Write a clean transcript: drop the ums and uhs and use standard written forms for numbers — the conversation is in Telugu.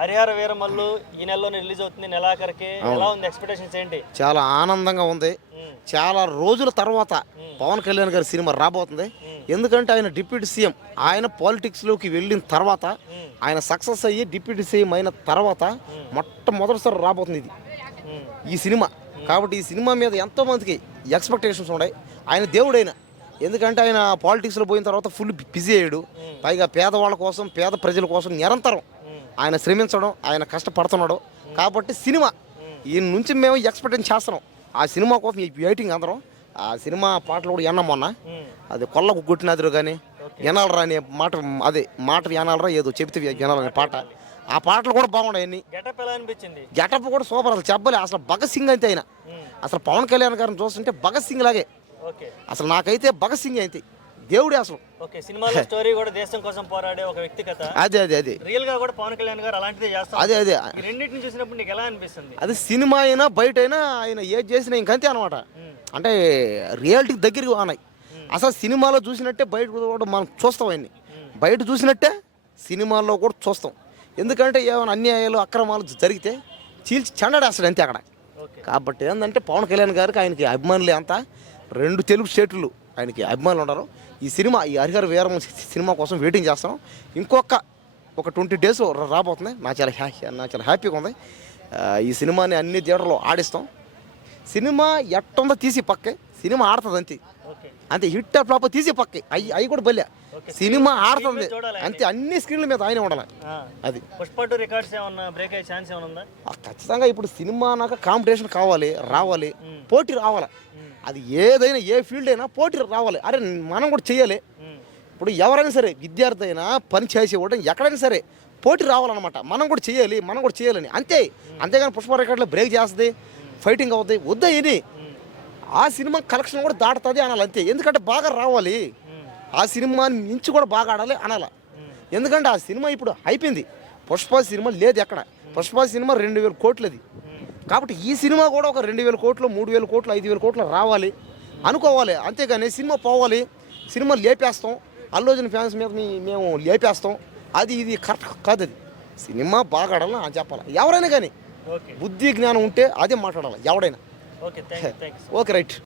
హరిహర వీరమల్లు ఈ నెలలోనే రిలీజ్ అవుతుంది నెలాఖరికి. ఎలా ఉంది ఎక్స్పెక్టేషన్స్ ఏంటి? చాలా ఆనందంగా ఉంది. చాలా రోజుల తర్వాత పవన్ కళ్యాణ్ గారి సినిమా రాబోతుంది. ఎందుకంటే ఆయన డిప్యూటీ సీఎం, ఆయన పాలిటిక్స్లోకి వెళ్ళిన తర్వాత, ఆయన సక్సెస్ అయ్యి డిప్యూటీ సీఎం అయిన తర్వాత మొట్టమొదటిసారి రాబోతుంది ఇది ఈ సినిమా. కాబట్టి ఈ సినిమా మీద ఎంతోమందికి ఎక్స్పెక్టేషన్స్ ఉన్నాయి. ఆయన దేవుడైన, ఎందుకంటే ఆయన పాలిటిక్స్లో పోయిన తర్వాత ఫుల్ బిజీ అయ్యాడు. పైగా పేదవాళ్ళ కోసం, పేద ప్రజల కోసం నిరంతరం ఆయన శ్రమించడం, ఆయన కష్టపడుతున్నాడు. కాబట్టి సినిమా ఈయన నుంచి మేము ఎక్స్పెక్టేషన్ చేస్తున్నాం. ఆ సినిమా కోసం వెయిటింగ్ అందరం. ఆ సినిమా పాటలు కూడా విన్నాం మొన్న. అది కొల్లకు కొట్టినదిరు కానీ వినాలరా అనే మాట, అదే మాట వినాలరా ఏదో చెబితే వినాలనే పాట. ఆ పాటలు కూడా బాగున్నాయి. గెటప్ కూడా సూపర్, అసలు చెప్పలే. అసలు భగత్ సింగ్ అయితే ఆయన, అసలు పవన్ కళ్యాణ్ గారిని చూస్తుంటే భగత్ సింగ్ లాగే. అసలు నాకైతే భగత్ సింగ్ అయితే దేవుడే అసలు. సినిమాలో స్టోరీ కూడా దేశం కోసం పోరాడే ఒక వ్యక్తి కథ. అదే రియల్ గా కూడా పవన్ కళ్యాణ్ గారు అలాంటిదే చేస్తారు. అదే రెండింటిని చూసినప్పుడు నీకు ఎలా అనిపిస్తుంది? అది సినిమా అయినా బయట అయినా ఆయన ఏది చేసినా ఇంకంతే అనమాట. అంటే రియాలిటీకి దగ్గరికి ఉన్నాయి. అసలు సినిమాలో చూసినట్టే బయట కూడా మనం చూస్తాం. ఆయన్ని బయట చూసినట్టే సినిమాల్లో కూడా చూస్తాం. ఎందుకంటే ఏమైనా అన్యాయాలు అక్రమాలు జరిగితే చీల్చి చెండాడేస్తాడు అంతే అక్కడ. కాబట్టి ఏంటంటే పవన్ కళ్యాణ్ గారికి ఆయనకి అభిమానులు అంతా 2 తెలుగు స్టేట్లు ఆయనకి అభిమానులు ఉన్నారు. ఈ సినిమా, ఈ హరిహర వీరమల్లు సినిమా కోసం వెయిటింగ్ చేస్తాం. ఒక 20 days రాబోతుంది. నాకు చాలా హ్యాపీగా ఉంది. ఈ సినిమాని అన్ని థియేటర్లో ఆడిస్తాం. సినిమా ఎట్టుందో తీసి పక్కే సినిమా ఆడుతుంది అంతే. అంతే హిట్ ఫ్లాప్ తీసి పక్కే అవి కూడా బల్లే. సినిమా ఆడుతుంది అంతే, అన్ని స్క్రీన్ల మీద ఆయన ఉండాలి. అది ఖచ్చితంగా. ఇప్పుడు సినిమా నాకు కాంపిటీషన్ కావాలి, రావాలి, పోటీ రావాలి. అది ఏదైనా, ఏ ఫీల్డ్ అయినా పోటీ రావాలి. అరే మనం కూడా చేయాలి. ఇప్పుడు ఎవరైనా సరే, విద్యార్థి అయినా, పని చేసేవాడు ఎక్కడైనా సరే పోటీ రావాలన్నమాట. మనం కూడా చేయాలని అంతే. అంతేగాని పుష్ప రికార్డులో బ్రేక్ చేస్తుంది, ఫైటింగ్ అవుతుంది, వద్దా ఇది. ఆ సినిమా కలెక్షన్ కూడా దాటుతుంది అనాలి అంతే. ఎందుకంటే బాగా రావాలి. ఆ సినిమాని మించి కూడా బాగా ఆడాలి అనాలి. ఎందుకంటే ఆ సినిమా ఇప్పుడు అయిపోయింది. పుష్ప సినిమా లేదు ఎక్కడ. పుష్ప సినిమా 2,000 కోట్లది. కాబట్టి ఈ సినిమా కూడా ఒక 2,000 కోట్లు, 3,000 కోట్లు, 5,000 కోట్లు రావాలి అనుకోవాలి. అంతేగాని సినిమా పోవాలి, సినిమా లేపేస్తాం, అల్లు అర్జున్ ఫ్యాన్స్ మీద మేము లేపేస్తాం, అది ఇది కరెక్ట్ కాదు. అది సినిమా బాగా ఆడాలని అని చెప్పాలి. ఎవరైనా కానీ బుద్ధి జ్ఞానం ఉంటే అదే మాట్లాడాలి ఎవడైనా. Okay right.